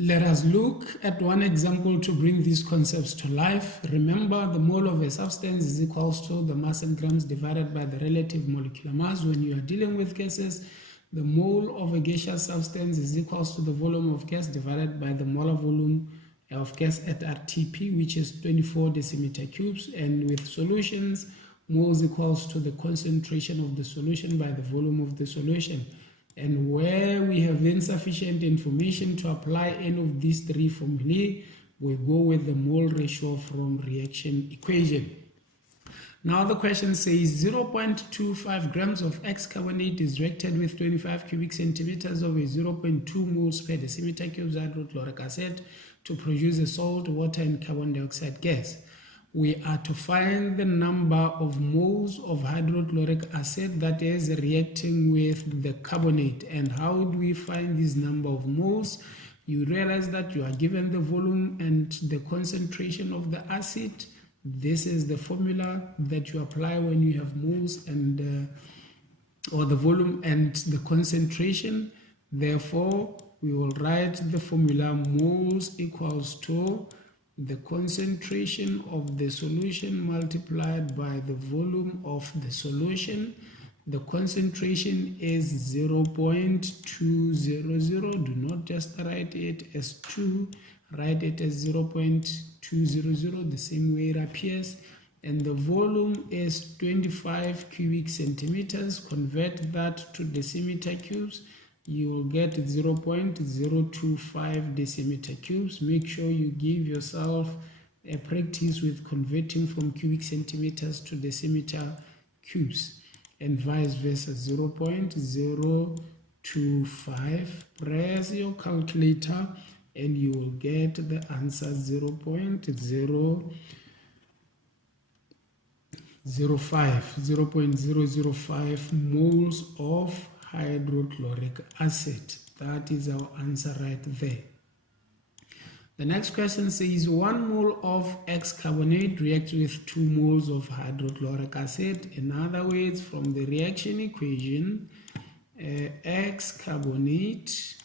Let us look at one example to bring these concepts to life. Remember, the mole of a substance is equals to the mass in grams divided by the relative molecular mass. When you are dealing with gases, the mole of a gaseous substance is equals to the volume of gas divided by the molar volume of gas at RTP, which is 24 decimeter cubes. And with solutions, moles equals to the concentration of the solution by the volume of the solution. And where we have insufficient information to apply any of these three formulae, we go with the mole ratio from reaction equation. Now the question says 0.25 grams of X carbonate is reacted with 25 cubic centimeters of a 0.2 moles per decimeter cubes hydrochloric acid to produce a salt, water, and carbon dioxide gas. We are to find the number of moles of hydrochloric acid that is reacting with the carbonate. And how do we find this number of moles? You realize that you are given the volume and the concentration of the acid. This is the formula that you apply when you have moles and or the volume and the concentration. Therefore, we will write the formula moles equals to the concentration of the solution multiplied by the volume of the solution. The concentration is 0.200. Do not just write it as 2, write it as 0.200, the same way it appears. And the volume is 25 cubic centimeters. Convert that to decimeter cubes. You will get 0.025 decimeter cubes. Make sure you give yourself a practice with converting from cubic centimeters to decimeter cubes, and vice versa. 0.025. Press your calculator and you will get the answer 0.005 moles of hydrochloric acid. That is our answer right there. The next question says 1 mole of X carbonate reacts with 2 moles of hydrochloric acid. In other words, from the reaction equation, X carbonate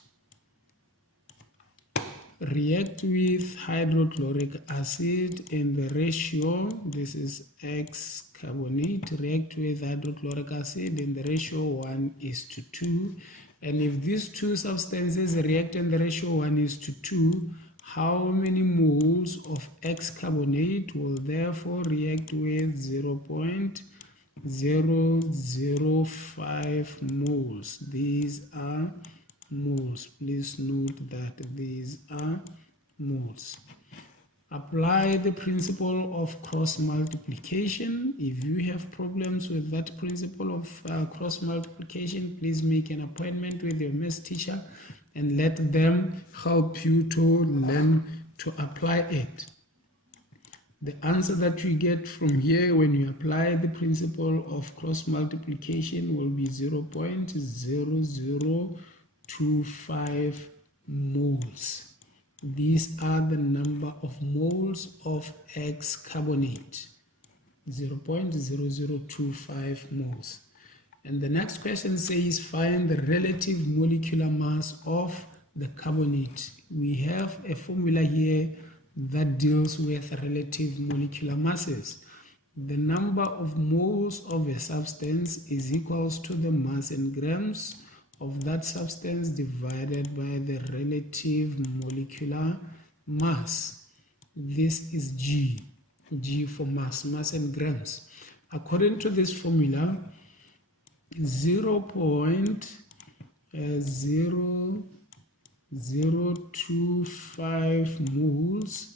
react with hydrochloric acid, and the ratio, this is X carbonate, react with hydrochloric acid, and the ratio 1:2. And if these two substances react and the ratio 1:2, how many moles of X carbonate will therefore react with 0.005 moles? These are moles. Please note that these are moles. Apply the principle of cross multiplication. If you have problems with that principle of cross multiplication, please make an appointment with your maths teacher and let them help you to learn to apply it. The answer that you get from here when you apply the principle of cross multiplication will be 0.0025 moles. These are the number of moles of X carbonate, 0.0025 moles. And the next question says find the relative molecular mass of the carbonate. We have a formula here that deals with relative molecular masses. The number of moles of a substance is equals to the mass in grams of that substance divided by the relative molecular mass. This is G for mass in grams. According to this formula, 0.0025 moles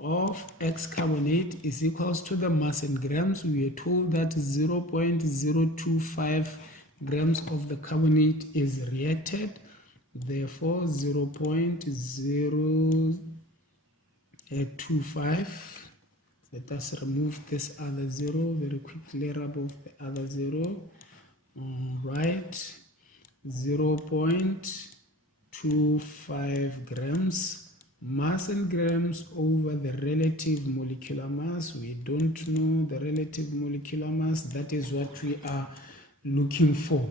of X carbonate is equals to the mass in grams. We are told that 0.025 grams of the carbonate is reacted. Therefore, 0.025. Let us remove this other zero very quickly, above the other zero. Right, 0.25 grams, mass in grams over the relative molecular mass. We don't know the relative molecular mass. That is what we are looking for.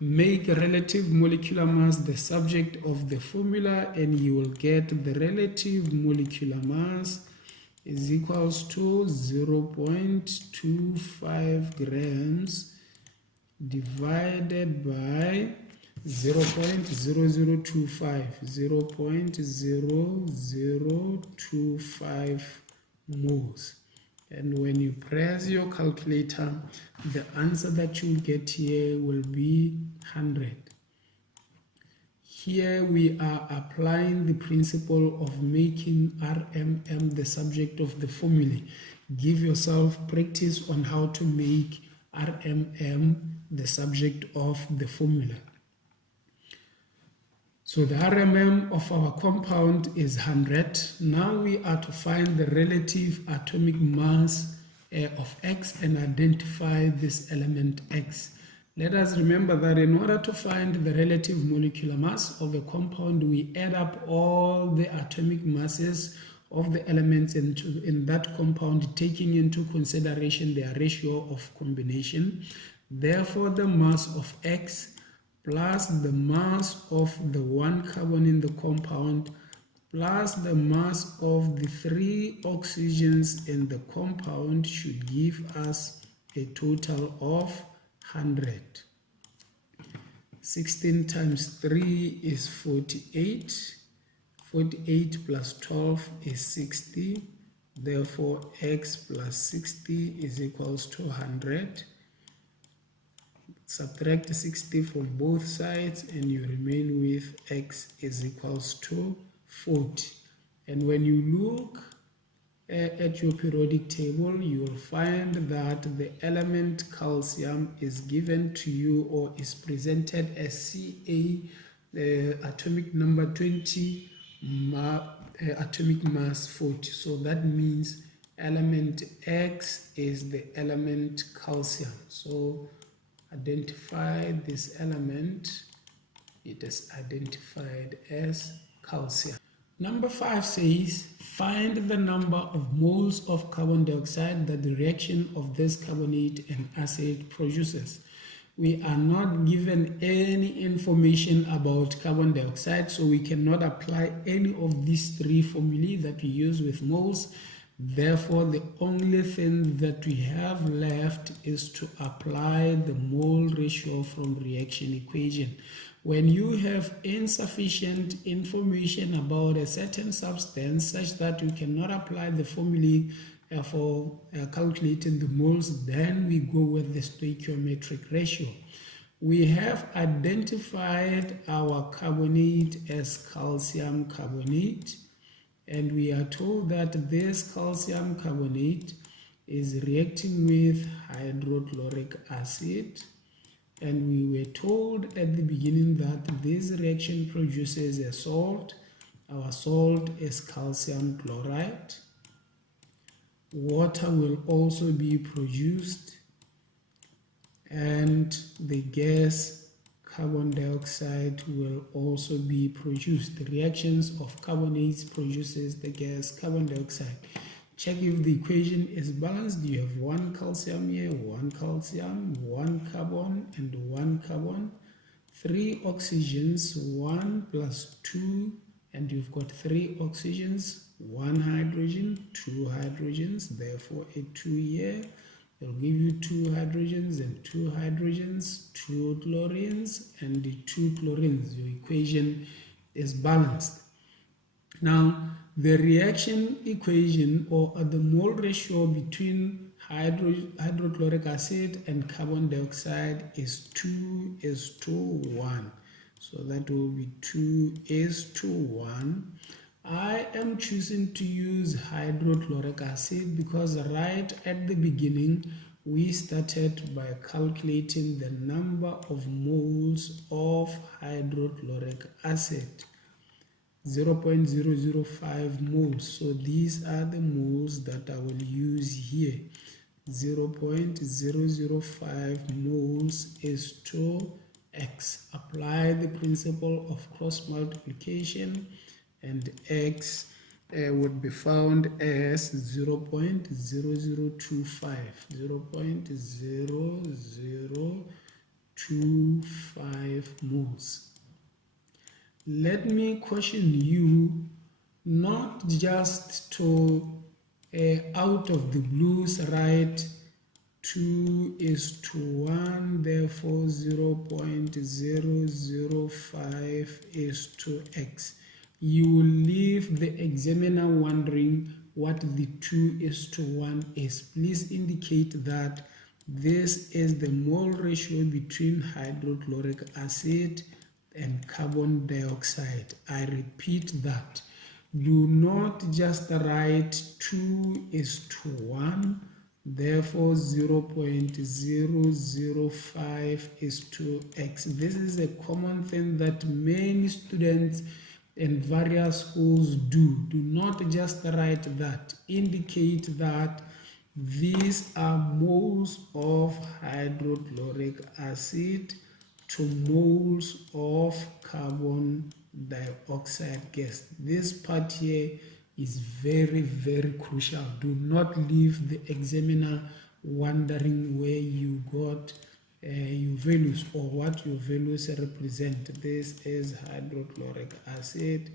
Make relative molecular mass the subject of the formula, and you will get the relative molecular mass is equals to 0.25 grams divided by 0.0025 moles. And when you press your calculator, the answer that you get here will be 100. Here we are applying the principle of making RMM the subject of the formula. Give yourself practice on how to make RMM the subject of the formula. So the RMM of our compound is 100. Now we are to find the relative atomic mass of X and identify this element X. Let us remember that in order to find the relative molecular mass of a compound, we add up all the atomic masses of the elements in that compound, taking into consideration their ratio of combination. Therefore, the mass of X plus the mass of the one carbon in the compound plus the mass of the 3 oxygens in the compound should give us a total of 100. 16 times 3 is 48. 48 plus 12 is 60. Therefore, X plus 60 is equals to 100. Subtract 60 from both sides and you remain with X is equals to 40. And when you look at your periodic table, you will find that the element calcium is given to you or is presented as Ca atomic number 20, atomic mass 40. So that means element X is the element calcium. So identify this element. It is identified as calcium. Number 5 says, find the number of moles of carbon dioxide that the reaction of this carbonate and acid produces. We are not given any information about carbon dioxide, so we cannot apply any of these 3 formulae that we use with moles. Therefore, the only thing that we have left is to apply the mole ratio from reaction equation. When you have insufficient information about a certain substance such that you cannot apply the formula for calculating the moles, then we go with the stoicheometric ratio. We have identified our carbonate as calcium carbonate, and we are told that this calcium carbonate is reacting with hydrochloric acid. And we were told at the beginning that this reaction produces a salt. Our salt is calcium chloride. Water will also be produced, and the gas carbon dioxide will also be produced. The reactions of carbonates produces the gas carbon dioxide. Check if the equation is balanced. You have 1 calcium here, 1 calcium, 1 carbon, and 1 carbon. 3 oxygens, 1 plus 2, and you've got 3 oxygens, 1 hydrogen, 2 hydrogens, therefore a 2 here. They'll give you 2 hydrogens and 2 hydrogens, 2 chlorines, and the 2 chlorines. Your equation is balanced. Now, the reaction equation or the mole ratio between hydrochloric acid and carbon dioxide is 2:1. So that will be 2:1. I am choosing to use hydrochloric acid because right at the beginning we started by calculating the number of moles of hydrochloric acid. 0.005 moles. So these are the moles that I will use here. 0.005 moles is to X. Apply the principle of cross multiplication, and X would be found as 0.0025. 0.0025. 0.025 moles. Let me caution you not just to out of the blues write 2:1, therefore 0.005:x. You will leave the examiner wondering what the 2:1 is. Please indicate that this is the mole ratio between hydrochloric acid and carbon dioxide. I repeat that. Do not just write 2:1, therefore 0.005:x. This is a common thing that many students in various schools do. Do not just write that. Indicate that these are moles of hydrochloric acid to moles of carbon dioxide gas. This part here is very, very crucial. Do not leave the examiner wondering where you got your values or what your values represent. This is hydrochloric acid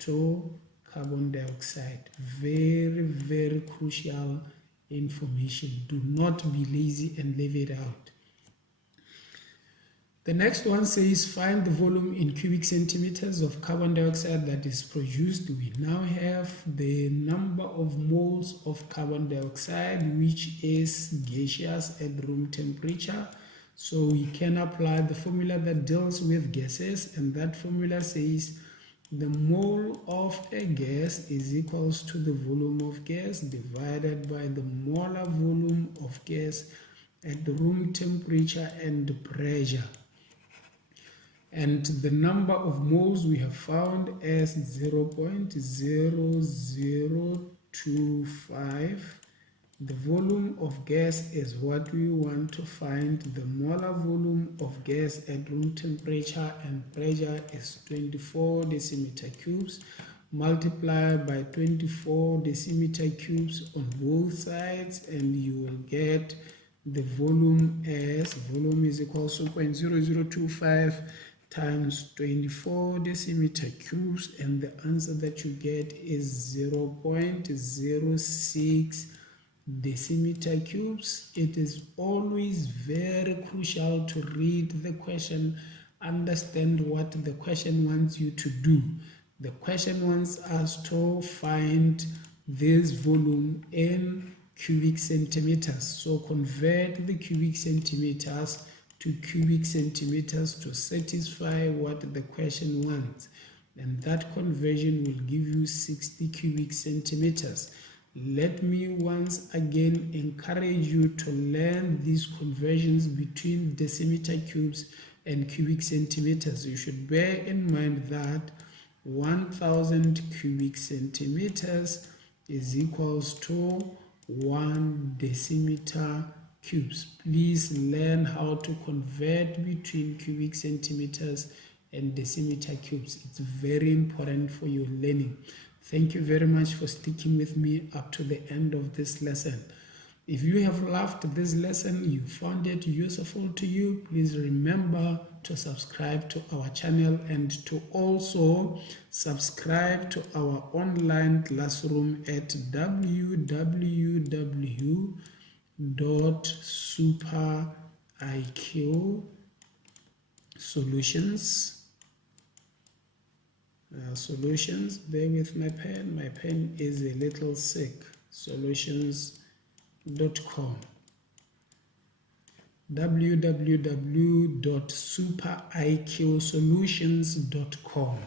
to carbon dioxide. Very, very crucial information. Do not be lazy and leave it out. The next one says find the volume in cubic centimeters of carbon dioxide that is produced. We now have the number of moles of carbon dioxide, which is gaseous at room temperature. So we can apply the formula that deals with gases, and that formula says the mole of a gas is equals to the volume of gas divided by the molar volume of gas at room temperature and pressure. And the number of moles we have found as 0.0025. The volume of gas is what we want to find. The molar volume of gas at room temperature and pressure is 24 decimeter cubes. Multiply by 24 decimeter cubes on both sides, and you will get the volume as volume is equal to 0.0025 times 24 decimeter cubes, and the answer that you get is 0.06 decimeter cubes. It is always very crucial to read the question, understand what the question wants you to do. The question wants us to find this volume in cubic centimeters. So convert the cubic centimeters to cubic centimeters to satisfy what the question wants. And that conversion will give you 60 cubic centimeters. Let me once again encourage you to learn these conversions between decimeter cubes and cubic centimeters. You should bear in mind that 1000 cubic centimeters is equals to 1 decimeter cubes. Please learn how to convert between cubic centimeters and decimeter cubes. It's very important for your learning. Thank you very much for sticking with me up to the end of this lesson. If you have loved this lesson, you found it useful to you, please remember to subscribe to our channel and to also subscribe to our online classroom at www.stoicheometric.solutions. Bear with my pen is a little sick. Solutions.com. www.stoicheometric.solutions.com.